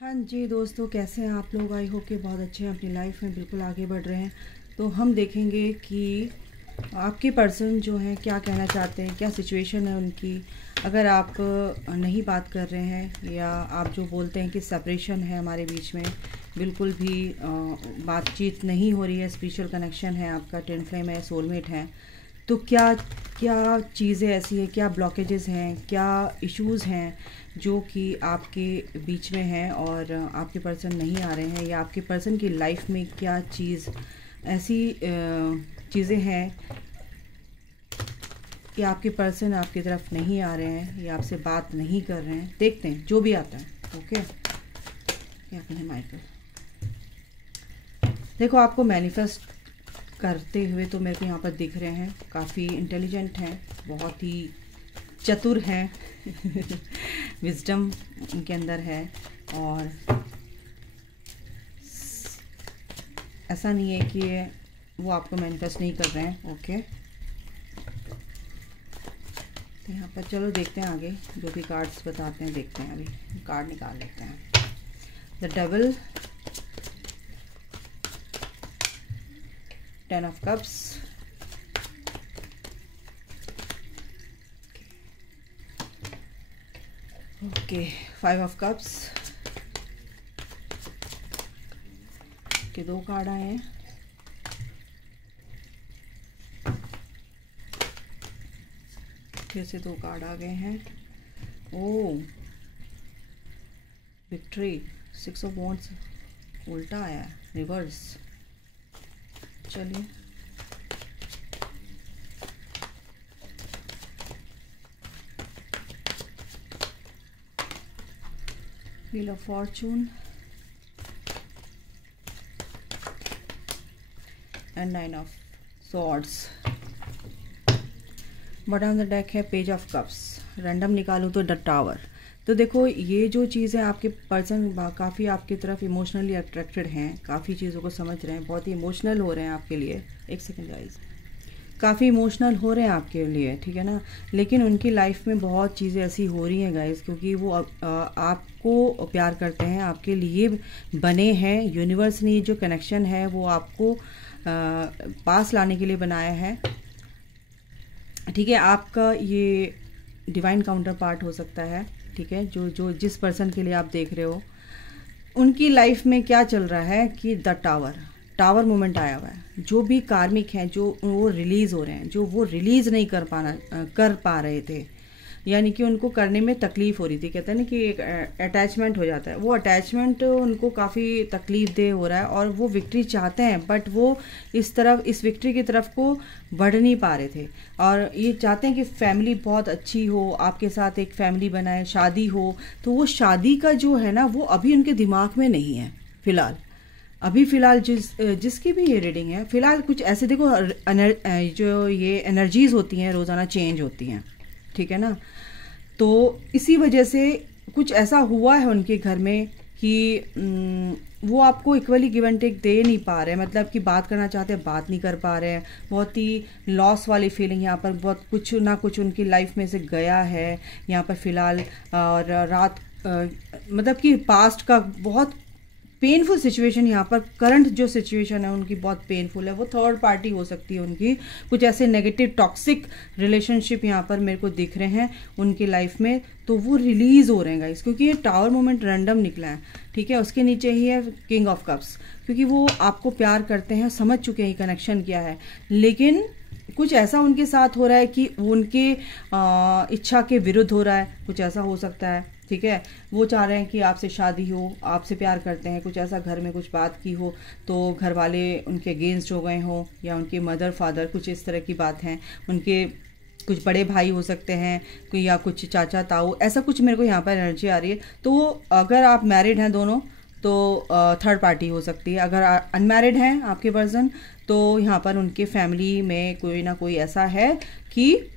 हाँ जी दोस्तों, कैसे हैं आप लोग। आई होप कि बहुत अच्छे हैं, अपनी लाइफ में बिल्कुल आगे बढ़ रहे हैं। तो हम देखेंगे कि आपके पर्सन जो हैं क्या कहना चाहते हैं, क्या सिचुएशन है उनकी। अगर आप नहीं बात कर रहे हैं या आप जो बोलते हैं कि सेपरेशन है हमारे बीच में, बिल्कुल भी बातचीत नहीं हो रही है, स्पिरिचुअल कनेक्शन है आपका, ट्विन फ्लेम है, सोलमेट है, तो क्या क्या चीज़ें ऐसी हैं, क्या ब्लॉकेजेस हैं, क्या इश्यूज़ हैं जो कि आपके बीच में हैं और आपके पर्सन नहीं आ रहे हैं, या आपके पर्सन की लाइफ में क्या चीज़ ऐसी चीज़ें हैं कि आपके पर्सन आपकी तरफ नहीं आ रहे हैं या आपसे बात नहीं कर रहे हैं। देखते हैं जो भी आता है। ओके, क्या कहें माइकल। देखो, आपको मैनिफेस्ट करते हुए तो मेरे को यहाँ पर दिख रहे हैं, काफ़ी इंटेलिजेंट हैं, बहुत ही चतुर हैं विजडम उनके अंदर है, और ऐसा नहीं है कि वो आपको मैनिफेस्ट नहीं कर रहे हैं। ओके, तो यहाँ पर चलो देखते हैं आगे जो भी कार्ड्स बताते हैं, देखते हैं। अभी कार्ड निकाल लेते हैं। The devil, 10 of cups, okay, 5 of cups के 2 कार्ड आए हैं। फिर से 2 कार्ड आ गए हैं। ओ, विक्ट्री, 6 of wands उल्टा आया है, रिवर्स। चलिए, wheel of Fortune and 9 of swords। Bottom of the deck है पेज ऑफ कप्स। रैंडम निकालूं तो द टावर। तो देखो, ये जो चीज़ है, आपके पर्सन काफ़ी आपकी तरफ इमोशनली अट्रैक्टेड हैं, काफ़ी चीज़ों को समझ रहे हैं, बहुत ही इमोशनल हो रहे हैं आपके लिए। एक सेकेंड गाइस, काफ़ी इमोशनल हो रहे हैं आपके लिए, ठीक है ना। लेकिन उनकी लाइफ में बहुत चीज़ें ऐसी हो रही हैं गाइस, क्योंकि वो आपको प्यार करते हैं, आपके लिए बने हैं। यूनिवर्स ने जो कनेक्शन है वो आपको पास लाने के लिए बनाया है, ठीक है। आपका ये डिवाइन काउंटर पार्ट हो सकता है, ठीक है। जो जिस पर्सन के लिए आप देख रहे हो, उनकी लाइफ में क्या चल रहा है कि द टावर मोमेंट आया हुआ है। जो भी कार्मिक हैं, जो वो रिलीज़ हो रहे हैं, जो वो रिलीज़ नहीं कर पा रहे थे, यानी कि उनको करने में तकलीफ़ हो रही थी। कहते हैं ना कि एक अटैचमेंट हो जाता है, वो अटैचमेंट उनको काफ़ी तकलीफ दे हो रहा है, और वो विक्ट्री चाहते हैं, बट वो इस विक्ट्री की तरफ को बढ़ नहीं पा रहे थे। और ये चाहते हैं कि फैमिली बहुत अच्छी हो, आपके साथ एक फैमिली बनाए, शादी हो। तो वो शादी का जो है ना, वो अभी उनके दिमाग में नहीं है फ़िलहाल। अभी फ़िलहाल जिसकी भी ये रीडिंग है, फ़िलहाल कुछ ऐसे देखो, जो ये एनर्जीज़ होती हैं रोज़ाना चेंज होती हैं, ठीक है ना। तो इसी वजह से कुछ ऐसा हुआ है उनके घर में कि वो आपको इक्वली गिव एंड टेक दे नहीं पा रहे हैं, मतलब कि बात करना चाहते हैं, बात नहीं कर पा रहे हैं। बहुत ही लॉस वाली फीलिंग यहाँ पर, बहुत कुछ ना कुछ उनकी लाइफ में से गया है यहाँ पर फ़िलहाल। और रात मतलब कि पास्ट का बहुत पेनफुल सिचुएशन यहाँ पर, करंट जो सिचुएशन है उनकी बहुत पेनफुल है। वो थर्ड पार्टी हो सकती है उनकी, कुछ ऐसे नेगेटिव टॉक्सिक रिलेशनशिप यहाँ पर मेरे को दिख रहे हैं उनकी लाइफ में। तो वो रिलीज़ हो रहे हैं गाइस, क्योंकि ये टावर मोमेंट रैंडम निकला है, ठीक है। उसके नीचे ही है किंग ऑफ कप्स, क्योंकि वो आपको प्यार करते हैं, समझ चुके हैं कनेक्शन क्या है। लेकिन कुछ ऐसा उनके साथ हो रहा है कि वो उनके इच्छा के विरुद्ध हो रहा है, कुछ ऐसा हो सकता है, ठीक है। वो चाह रहे हैं कि आपसे शादी हो, आपसे प्यार करते हैं, कुछ ऐसा घर में कुछ बात की हो तो घर वाले उनके अगेंस्ट हो गए हों, या उनके मदर फादर, कुछ इस तरह की बात है। उनके कुछ बड़े भाई हो सकते हैं कोई, या कुछ चाचा ताऊ, ऐसा कुछ मेरे को यहाँ पर एनर्जी आ रही है। तो अगर आप मैरिड हैं दोनों तो थर्ड पार्टी हो सकती है। अगर अनमैरिड हैं आपके पर्सन तो यहाँ पर उनके फैमिली में कोई ना कोई ऐसा है कि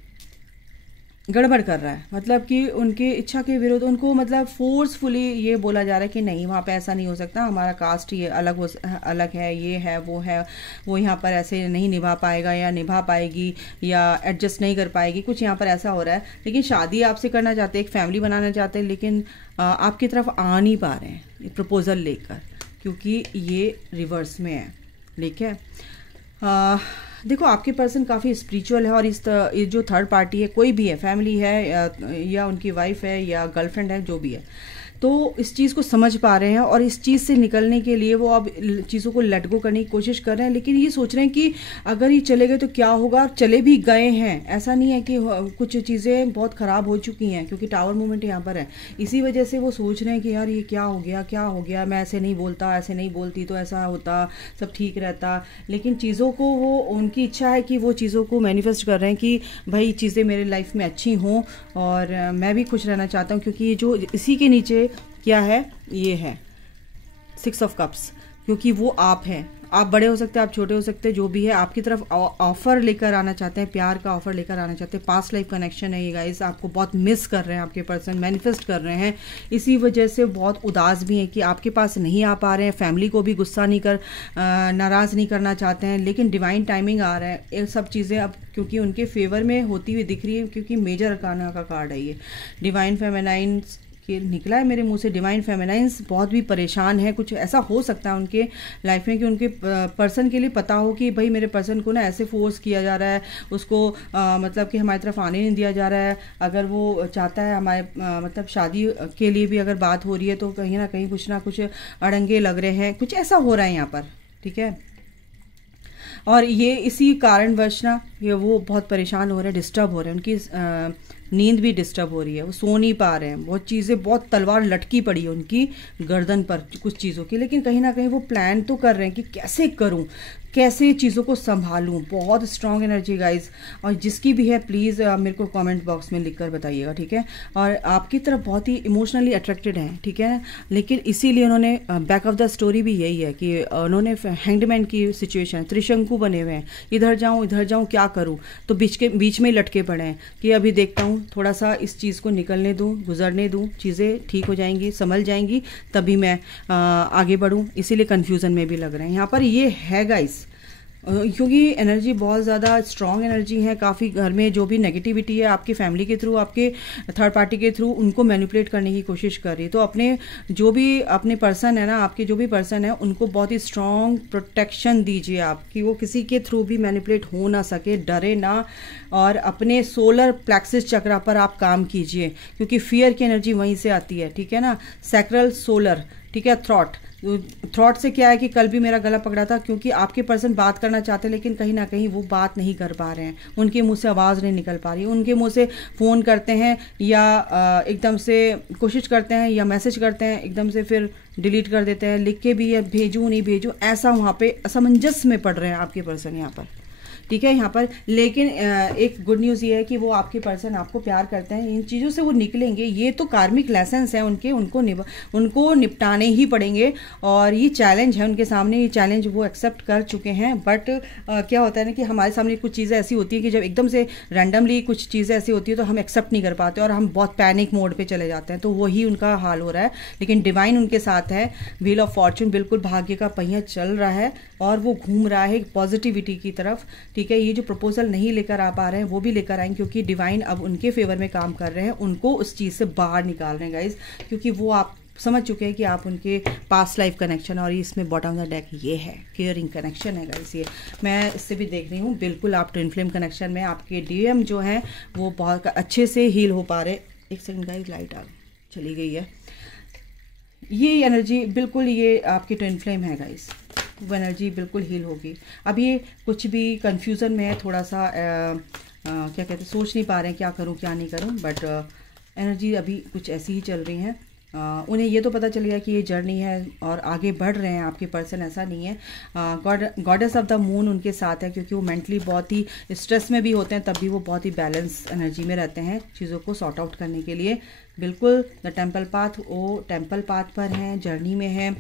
गड़बड़ कर रहा है, मतलब कि उनकी इच्छा के विरुद्ध उनको, मतलब फोर्सफुली ये बोला जा रहा है कि नहीं, वहाँ पे ऐसा नहीं हो सकता, हमारा कास्ट ये अलग है, ये है, वो यहाँ पर ऐसे नहीं निभा पाएगा या निभा पाएगी या एडजस्ट नहीं कर पाएगी, कुछ यहाँ पर ऐसा हो रहा है। लेकिन शादी आपसे करना चाहते हैं, एक फैमिली बनाना चाहते हैं, लेकिन आपकी तरफ आ नहीं पा रहे हैं, प्रपोज़ल लेकर, क्योंकि ये रिवर्स में है। ठीक है, देखो आपके पर्सन काफ़ी स्पिरिचुअल है, और ये जो थर्ड पार्टी है, कोई भी है, फैमिली है या उनकी वाइफ है या गर्लफ्रेंड है, जो भी है, तो इस चीज़ को समझ पा रहे हैं और इस चीज़ से निकलने के लिए वो अब चीज़ों को लेट गो करने की कोशिश कर रहे हैं। लेकिन ये सोच रहे हैं कि अगर ये चले गए तो क्या होगा। चले भी गए हैं, ऐसा नहीं है कि कुछ चीज़ें बहुत ख़राब हो चुकी हैं, क्योंकि टावर मूवमेंट यहाँ पर है। इसी वजह से वो सोच रहे हैं कि यार ये क्या हो गया, क्या हो गया, मैं ऐसे नहीं बोलता, ऐसे नहीं बोलती तो ऐसा होता, सब ठीक रहता। लेकिन चीज़ों को, वो उनकी इच्छा है कि वो चीज़ों को मैनिफेस्ट कर रहे हैं कि भाई चीज़ें मेरे लाइफ में अच्छी हों और मैं भी खुश रहना चाहता हूँ। क्योंकि ये जो इसी के नीचे क्या है, ये है 6 ऑफ कप्स, क्योंकि वो आप हैं। आप बड़े हो सकते हैं, आप छोटे हो सकते हैं, जो भी है आपकी तरफ ऑफर लेकर आना चाहते हैं, प्यार का ऑफर लेकर आना चाहते हैं। पास्ट लाइफ कनेक्शन है ये गाइस, आपको बहुत मिस कर रहे हैं, आपके पर्सन मैनिफेस्ट कर रहे हैं। इसी वजह से बहुत उदास भी हैं कि आपके पास नहीं आ पा रहे हैं। फैमिली को भी गुस्सा नहीं नाराज़ नहीं करना चाहते हैं, लेकिन डिवाइन टाइमिंग आ रहा है। ये सब चीज़ें अब क्योंकि उनके फेवर में होती हुई दिख रही है, क्योंकि मेजर अरकाना का कार्ड है ये। डिवाइन फेमिनाइन निकला है मेरे मुंह से। डिवाइन फेमिनाइंस बहुत भी परेशान है, कुछ ऐसा हो सकता है उनके लाइफ में कि उनके पर्सन के लिए पता हो कि भाई मेरे पर्सन को ना ऐसे फोर्स किया जा रहा है, उसको मतलब कि हमारी तरफ आने नहीं दिया जा रहा है। अगर वो चाहता है हमारे मतलब शादी के लिए भी अगर बात हो रही है तो कहीं ना कुछ अड़ंगे लग रहे हैं, कुछ ऐसा हो रहा है यहाँ पर। ठीक है, और ये इसी कारणवश ना ये वो बहुत परेशान हो रहे हैं, डिस्टर्ब हो रहे हैं, उनकी नींद भी डिस्टर्ब हो रही है, वो सो नहीं पा रहे हैं। बहुत चीज़ें, बहुत तलवार लटकी पड़ी है उनकी गर्दन पर कुछ चीज़ों की, लेकिन कहीं ना कहीं वो प्लान तो कर रहे हैं कि कैसे करूं, कैसे चीज़ों को संभालूं। बहुत स्ट्रांग एनर्जी गाइज, और जिसकी भी है प्लीज़ मेरे को कमेंट बॉक्स में लिखकर बताइएगा। ठीक है, और आपकी तरफ बहुत ही इमोशनली अट्रैक्टेड हैं। ठीक है, लेकिन इसीलिए उन्होंने बैक ऑफ द स्टोरी भी यही है कि उन्होंने हैंगमैन की सिचुएशन, त्रिशंकु बने हुए हैं, इधर जाऊं क्या करूं, तो बीच में लटके पड़े हैं कि अभी देखता हूं, थोड़ा सा इस चीज़ को निकलने दूं, गुजरने दूं, चीज़ें ठीक हो जाएंगी, संभल जाएंगी, तभी मैं आगे बढ़ूं। इसीलिए कन्फ्यूज़न में भी लग रहे हैं यहाँ पर। ये है गाइस, क्योंकि एनर्जी बहुत ज़्यादा स्ट्रॉन्ग एनर्जी है। काफ़ी घर में जो भी नेगेटिविटी है आपकी फैमिली के थ्रू, आपके थर्ड पार्टी के थ्रू, उनको मैनिपुलेट करने की कोशिश कर रही है। तो अपने जो भी अपने पर्सन है ना, आपके जो भी पर्सन है, उनको बहुत ही स्ट्रॉन्ग प्रोटेक्शन दीजिए आप, कि वो किसी के थ्रू भी मैनिपुलेट हो ना सके, डरे ना। और अपने सोलर प्लेक्सिस चक्रा पर आप काम कीजिए, क्योंकि फियर की एनर्जी वहीं से आती है। ठीक है ना, सैक्रल सोलर, ठीक है, थ्रॉट से क्या है कि कल भी मेरा गला पकड़ा था, क्योंकि आपके पर्सन बात करना चाहते हैं, लेकिन कहीं ना कहीं वो बात नहीं कर पा रहे हैं, उनके मुंह से आवाज़ नहीं निकल पा रही। उनके मुंह से फ़ोन करते हैं या एकदम से कोशिश करते हैं या मैसेज करते हैं, एकदम से फिर डिलीट कर देते हैं, लिख के भी, या भेजूँ नहीं भेजूँ, ऐसा वहाँ पे असमंजस में पड़ रहे हैं आपके पर्सन यहाँ पर। ठीक है, यहाँ पर लेकिन एक गुड न्यूज़ ये है कि वो आपके पर्सन आपको प्यार करते हैं, इन चीज़ों से वो निकलेंगे। ये तो कार्मिक लेसन्स हैं उनके, उनको निपटाने ही पड़ेंगे, और ये चैलेंज है उनके सामने, ये चैलेंज वो एक्सेप्ट कर चुके हैं। बट क्या होता है ना कि हमारे सामने कुछ चीज़ें ऐसी होती हैं कि जब एकदम से रैंडमली कुछ चीज़ें ऐसी होती है तो हम एक्सेप्ट नहीं कर पाते और हम बहुत पैनिक मोड पर चले जाते हैं, तो वही उनका हाल हो रहा है। लेकिन डिवाइन उनके साथ है, व्हील ऑफ फॉर्चून बिल्कुल भाग्य का पहिया चल रहा है और वो घूम रहा है पॉजिटिविटी की तरफ। ठीक है, ये जो प्रपोजल नहीं लेकर आ पा रहे हैं वो भी लेकर आएंगे, क्योंकि डिवाइन अब उनके फेवर में काम कर रहे हैं, उनको उस चीज़ से बाहर निकाल रहे हैं गाइज, क्योंकि वो आप समझ चुके हैं कि आप उनके पास्ट लाइफ कनेक्शन, और इसमें बॉटम ऑफ द डेक ये है केयरिंग कनेक्शन है गाइस। ये मैं इससे भी देख रही हूँ, बिल्कुल आप ट्विन फ्लेम कनेक्शन में आपके डीएम जो हैं वो बहुत अच्छे से हील हो पा रहे। एक सेकंड गाइस, लाइट आ चली गई है। ये एनर्जी बिल्कुल, ये आपकी ट्विन फ्लेम है गाइस, वो एनर्जी बिल्कुल हील होगी। अब ये कुछ भी कंफ्यूजन में है, थोड़ा सा क्या कहते हैं, सोच नहीं पा रहे हैं क्या करूं क्या नहीं करूं, बट एनर्जी अभी कुछ ऐसी ही चल रही है। उन्हें ये तो पता चल गया कि ये जर्नी है और आगे बढ़ रहे हैं आपके पर्सन, ऐसा नहीं है। गॉडेस ऑफ द मून उनके साथ है, क्योंकि वो मेंटली बहुत ही स्ट्रेस में भी होते हैं, तब भी वो बहुत ही बैलेंस एनर्जी में रहते हैं चीज़ों को सॉर्ट आउट करने के लिए। बिल्कुल द टेम्पल पाथ, वो टेम्पल पाथ पर हैं, जर्नी में है,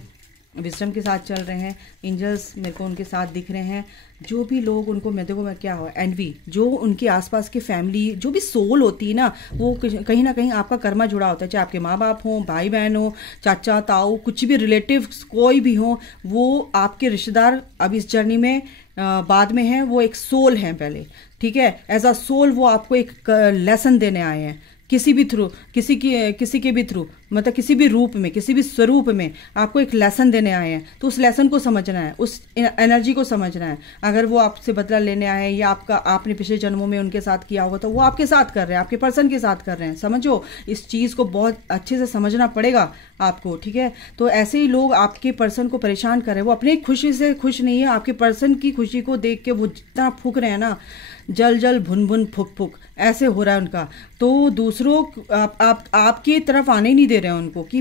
विजडम के साथ चल रहे हैं। एंजल्स मेरे को उनके साथ दिख रहे हैं। जो भी लोग उनको, मैं देखो मैं क्या हो एनवी, जो उनके आसपास की फैमिली, जो भी सोल होती है ना, वो कहीं ना कहीं आपका कर्मा जुड़ा होता है, चाहे आपके माँ बाप हों, भाई बहन हो, चाचा ताऊ, कुछ भी रिलेटिव कोई भी हो, वो आपके रिश्तेदार अब इस जर्नी में बाद में हैं, वो एक सोल हैं पहले। ठीक है, एज अ सोल वो आपको एक लेसन देने आए हैं, किसी भी थ्रू, किसी के भी थ्रू, मतलब किसी भी रूप में, किसी भी स्वरूप में आपको एक लेसन देने आए हैं, तो उस लेसन को समझना है, उस एनर्जी को समझना है। अगर वो आपसे बदला लेने आए हैं या आपने पिछले जन्मों में उनके साथ किया होगा, तो वो आपके साथ कर रहे हैं, आपके पर्सन के साथ कर रहे हैं। समझो, इस चीज़ को बहुत अच्छे से समझना पड़ेगा आपको, ठीक है। तो ऐसे ही लोग आपके पर्सन को परेशान कर रहे हैं, वो अपनी खुशी से खुश नहीं है, आपके पर्सन की खुशी को देख के वो जितना फूक रहे हैं ना, जल जल भुन भुन फुक फुक, ऐसे हो रहा है उनका। तो दूसरों आपकी तरफ आने ही नहीं दे रहे हैं उनको कि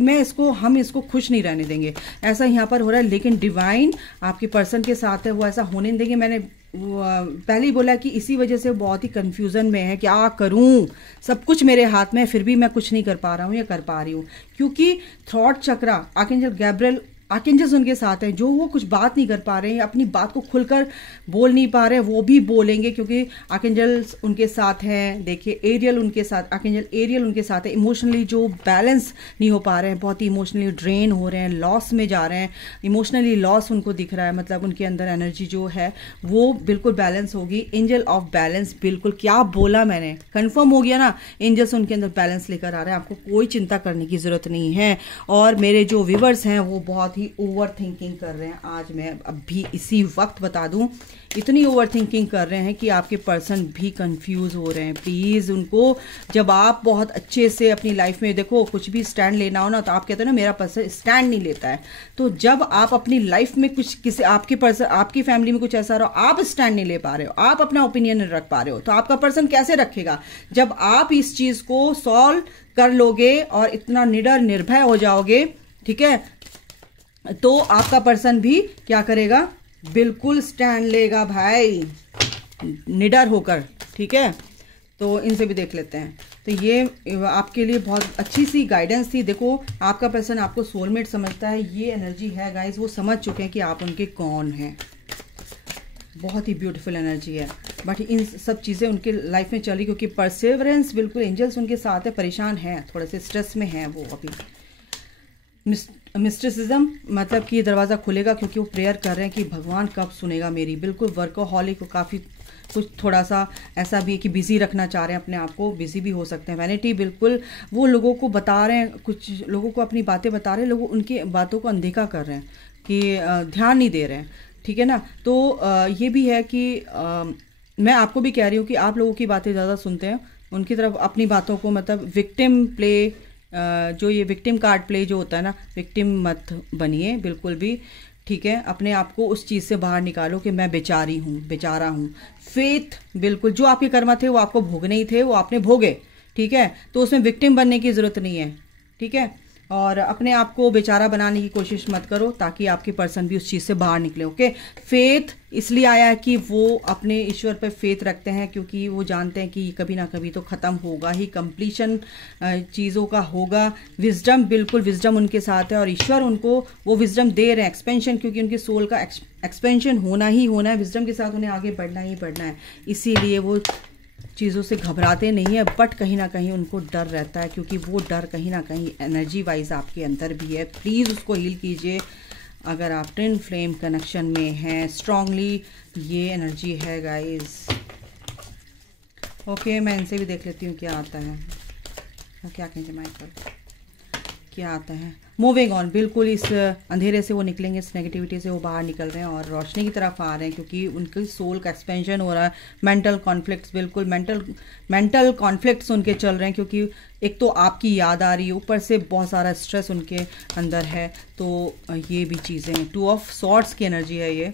हम इसको खुश नहीं रहने देंगे, ऐसा यहाँ पर हो रहा है। लेकिन डिवाइन आपके पर्सन के साथ है, वो ऐसा होने नहीं देंगे। मैंने पहले ही बोला कि इसी वजह से बहुत ही कंफ्यूजन में है, क्या करूं, सब कुछ मेरे हाथ में है, फिर भी मैं कुछ नहीं कर पा रहा हूं या कर पा रही हूं, क्योंकि थॉट चक्रा, आर्कएंजल गैब्रिएल, आर्कएंजल्स उनके साथ हैं, जो वो कुछ बात नहीं कर पा रहे हैं, अपनी बात को खुलकर बोल नहीं पा रहे हैं, वो भी बोलेंगे, क्योंकि आर्कएंजल्स उनके साथ हैं। देखिए, एरियल उनके साथ, आर्कएंजल एरियल उनके साथ है। इमोशनली जो बैलेंस नहीं हो पा रहे हैं, बहुत ही इमोशनली ड्रेन हो रहे हैं, लॉस में जा रहे हैं, इमोशनली लॉस उनको दिख रहा है, मतलब उनके अंदर एनर्जी जो है वो बिल्कुल बैलेंस होगी। एंजल ऑफ बैलेंस, बिल्कुल क्या बोला मैंने, कंफर्म हो गया ना, एंजल्स उनके अंदर बैलेंस लेकर आ रहे हैं, आपको कोई चिंता करने की जरूरत नहीं है। और मेरे जो व्यूवर्स हैं वो बहुत ही ओवर थिंकिंग कर रहे हैं, आज मैं अभी इसी वक्त बता दूं, इतनी ओवर थिंकिंग कर रहे हैं कि आपके पर्सन भी कंफ्यूज हो रहे हैं। प्लीज उनको, जब आप बहुत अच्छे से अपनी लाइफ में, देखो कुछ भी स्टैंड लेना हो ना, तो आप कहते हो ना मेरा पर्सन स्टैंड नहीं लेता है, तो जब आप अपनी लाइफ में कुछ, किसी आपके पर्सन, आपकी फैमिली में कुछ ऐसा रहो, आप स्टैंड नहीं ले पा रहे हो, आप अपना ओपिनियन नहीं रख पा रहे हो, तो आपका पर्सन कैसे रखेगा? जब आप इस चीज को सॉल्व कर लोगे और इतना निडर निर्भय हो जाओगे, ठीक है, तो आपका पर्सन भी क्या करेगा? बिल्कुल स्टैंड लेगा भाई, निडर होकर, ठीक है। तो इनसे भी देख लेते हैं। तो ये आपके लिए बहुत अच्छी सी गाइडेंस थी। देखो, आपका पर्सन आपको सोलमेट समझता है, ये एनर्जी है गाइस, वो समझ चुके हैं कि आप उनके कौन हैं। बहुत ही ब्यूटीफुल एनर्जी है, बट इन सब चीज़ें उनके लाइफ में चली, क्योंकि परसेवरेंस, बिल्कुल एंजल्स उनके साथ है, परेशान है, थोड़े से स्ट्रेस में है वो अभी। मिस्टिसिज्म, मतलब कि दरवाज़ा खुलेगा, क्योंकि वो प्रेयर कर रहे हैं कि भगवान कब सुनेगा मेरी। बिल्कुल वर्कोहॉलिक, काफ़ी कुछ थोड़ा सा ऐसा भी है कि बिजी रखना चाह रहे हैं अपने आप को, बिजी भी हो सकते हैं। वैनिटी, बिल्कुल वो लोगों को बता रहे हैं, कुछ लोगों को अपनी बातें बता रहे हैं, लोग उनकी बातों को अनदेखा कर रहे हैं कि ध्यान नहीं दे रहे हैं, ठीक है ना। तो ये भी है कि मैं आपको भी कह रही हूँ कि आप लोगों की बातें ज़्यादा सुनते हैं, उनकी तरफ अपनी बातों को, मतलब विक्टिम प्ले, जो ये विक्टिम कार्ड प्ले जो होता है ना, विक्टिम मत बनिए बिल्कुल भी, ठीक है। अपने आप को उस चीज़ से बाहर निकालो कि मैं बेचारी हूँ, बेचारा हूँ। फेथ, बिल्कुल जो आपके कर्म थे वो आपको भोगने ही थे, वो आपने भोगे, ठीक है। तो उसमें विक्टिम बनने की ज़रूरत नहीं है, ठीक है। और अपने आप को बेचारा बनाने की कोशिश मत करो, ताकि आपके पर्सन भी उस चीज़ से बाहर निकले, ओके। फेथ इसलिए आया है कि वो अपने ईश्वर पर फेथ रखते हैं, क्योंकि वो जानते हैं कि कभी ना कभी तो ख़त्म होगा ही, कंप्लीशन चीज़ों का होगा। विजडम, बिल्कुल विजडम उनके साथ है, और ईश्वर उनको वो विजडम दे रहे हैं, एक्सपेंशन, क्योंकि उनके सोल का एक्सपेंशन होना ही होना है, विजडम के साथ उन्हें आगे बढ़ना ही बढ़ना है। इसीलिए वो चीज़ों से घबराते नहीं है, बट कहीं ना कहीं उनको डर रहता है, क्योंकि वो डर कहीं ना कहीं एनर्जी वाइज आपके अंदर भी है। प्लीज़ उसको हील कीजिए। अगर आप ट्विन फ्लेम कनेक्शन में हैं स्ट्रांगली, ये एनर्जी है गाइस, ओके। मैं इनसे भी देख लेती हूँ क्या आता है, क्या कहेंगे माइकल, क्या आता है। मूविंग ऑन, बिल्कुल इस अंधेरे से वो निकलेंगे, इस नेगेटिविटी से वो बाहर निकल रहे हैं और रोशनी की तरफ आ रहे हैं, क्योंकि उनके सोल का एक्सपेंशन हो रहा है। मेंटल कॉन्फ्लिक्ट्स, बिल्कुल मेंटल कॉन्फ्लिक्ट्स उनके चल रहे हैं, क्योंकि एक तो आपकी याद आ रही है, ऊपर से बहुत सारा स्ट्रेस उनके अंदर है, तो ये भी चीज़ें हैं। 2 ऑफ सॉर्ड्स की एनर्जी है ये,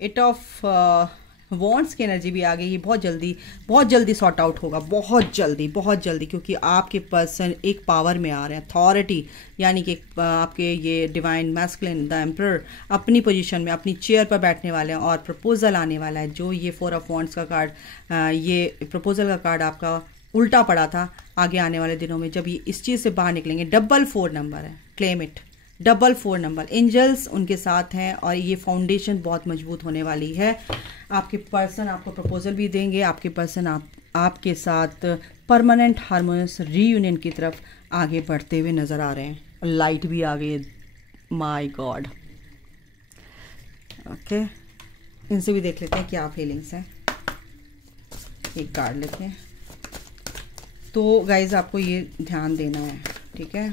8 ऑफ वॉन्ट्स की एनर्जी भी आ गई। ये बहुत जल्दी सॉर्ट आउट होगा, बहुत जल्दी, क्योंकि आपके पर्सन एक पावर में आ रहे हैं, अथॉरिटी, यानी कि आपके ये डिवाइन मैस्कुलिन, द एम्परर, अपनी पोजीशन में, अपनी चेयर पर बैठने वाले हैं, और प्रपोजल आने वाला है। जो ये 4 ऑफ वॉन्ट्स का कार्ड, ये प्रपोजल का कार्ड आपका उल्टा पड़ा था, आगे आने वाले दिनों में जब ये इस चीज़ से बाहर निकलेंगे, 4 नंबर है, क्लेम इट, 4 नंबर, एंजल्स उनके साथ हैं, और ये फाउंडेशन बहुत मजबूत होने वाली है। आपके पर्सन आपको प्रपोजल भी देंगे, आपके पर्सन आपके साथ परमानेंट हार्मोनियस रीयूनियन की तरफ आगे बढ़ते हुए नज़र आ रहे हैं। लाइट भी आ गई है, माय गॉड, ओके। इनसे भी देख लेते हैं क्या फीलिंग्स हैं, एक कार्ड लेते हैं। तो गाइज आपको ये ध्यान देना है, ठीक है।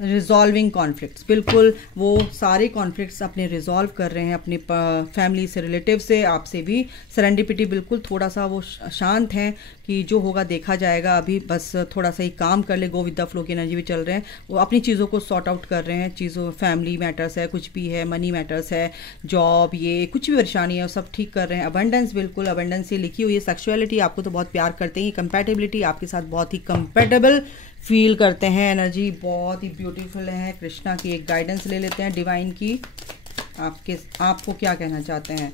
रिजॉल्विंग कॉन्फ्लिक्ट्स, बिल्कुल वो सारे कॉन्फ्लिक्ट्स अपने रिजॉल्व कर रहे हैं, अपनी फैमिली से, रिलेटिव से, आपसे भी। सेरेंडिपिटी, बिल्कुल थोड़ा सा वो शांत हैं कि जो होगा देखा जाएगा, अभी बस थोड़ा सा ही काम कर ले, गो विद द फ्लो की एनर्जी भी चल रहे हैं। वो अपनी चीज़ों को सॉर्ट आउट कर रहे हैं, चीज़ों, फैमिली मैटर्स है, कुछ भी है, मनी मैटर्स है, जॉब, ये कुछ भी परेशानी है वो सब ठीक कर रहे हैं। अबंडेंस, बिल्कुल अबंडेंस ये लिखी हुई है। सेक्सुअलिटी, आपको तो बहुत प्यार करते हैं। कंपैटिबिलिटी, आपके साथ बहुत ही कंपेटेबल फील करते हैं, एनर्जी बहुत ही ब्यूटीफुल है। कृष्णा की एक गाइडेंस ले लेते हैं, डिवाइन की, आपको क्या कहना चाहते हैं।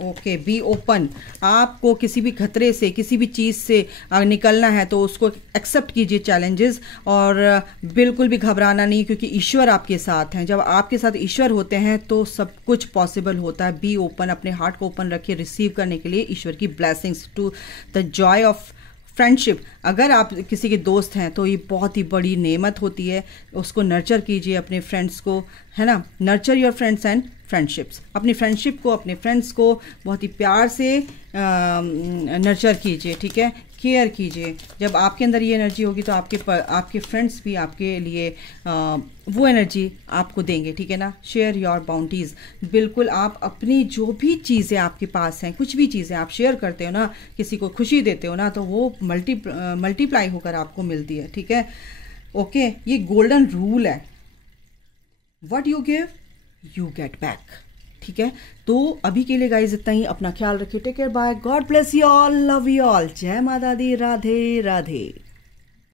ओके, बी ओपन, आपको किसी भी खतरे से, किसी भी चीज़ से निकलना है तो उसको एक्सेप्ट कीजिए चैलेंजेस, और बिल्कुल भी घबराना नहीं, क्योंकि ईश्वर आपके साथ हैं। जब आपके साथ ईश्वर होते हैं तो सब कुछ पॉसिबल होता है। बी ओपन, अपने हार्ट को ओपन रखिए रिसीव करने के लिए ईश्वर की blessings, to the joy of friendship. अगर आप किसी के दोस्त हैं तो ये बहुत ही बड़ी नेमत होती है, उसको नर्चर कीजिए, अपने फ्रेंड्स को, है ना। Nurture your friends and friendships, अपनी फ्रेंडशिप को, अपने फ्रेंड्स को बहुत ही प्यार से नर्चर कीजिए, ठीक है, केयर कीजिए। जब आपके अंदर ये एनर्जी होगी तो आपके फ्रेंड्स भी आपके लिए वो एनर्जी आपको देंगे, ठीक है ना। शेयर योर बाउंटीज, बिल्कुल आप अपनी जो भी चीज़ें आपके पास हैं, कुछ भी चीज़ें आप शेयर करते हो ना, किसी को खुशी देते हो ना, तो वो मल्टीप्लाई होकर आपको मिलती है, ठीक है। ओके, ये गोल्डन रूल है, what you give you get back, ठीक है। तो अभी के लिए गाइज इतना ही, अपना ख्याल रखिए, take care, bye, God bless you all, love you all, जय माता दी, राधे राधे।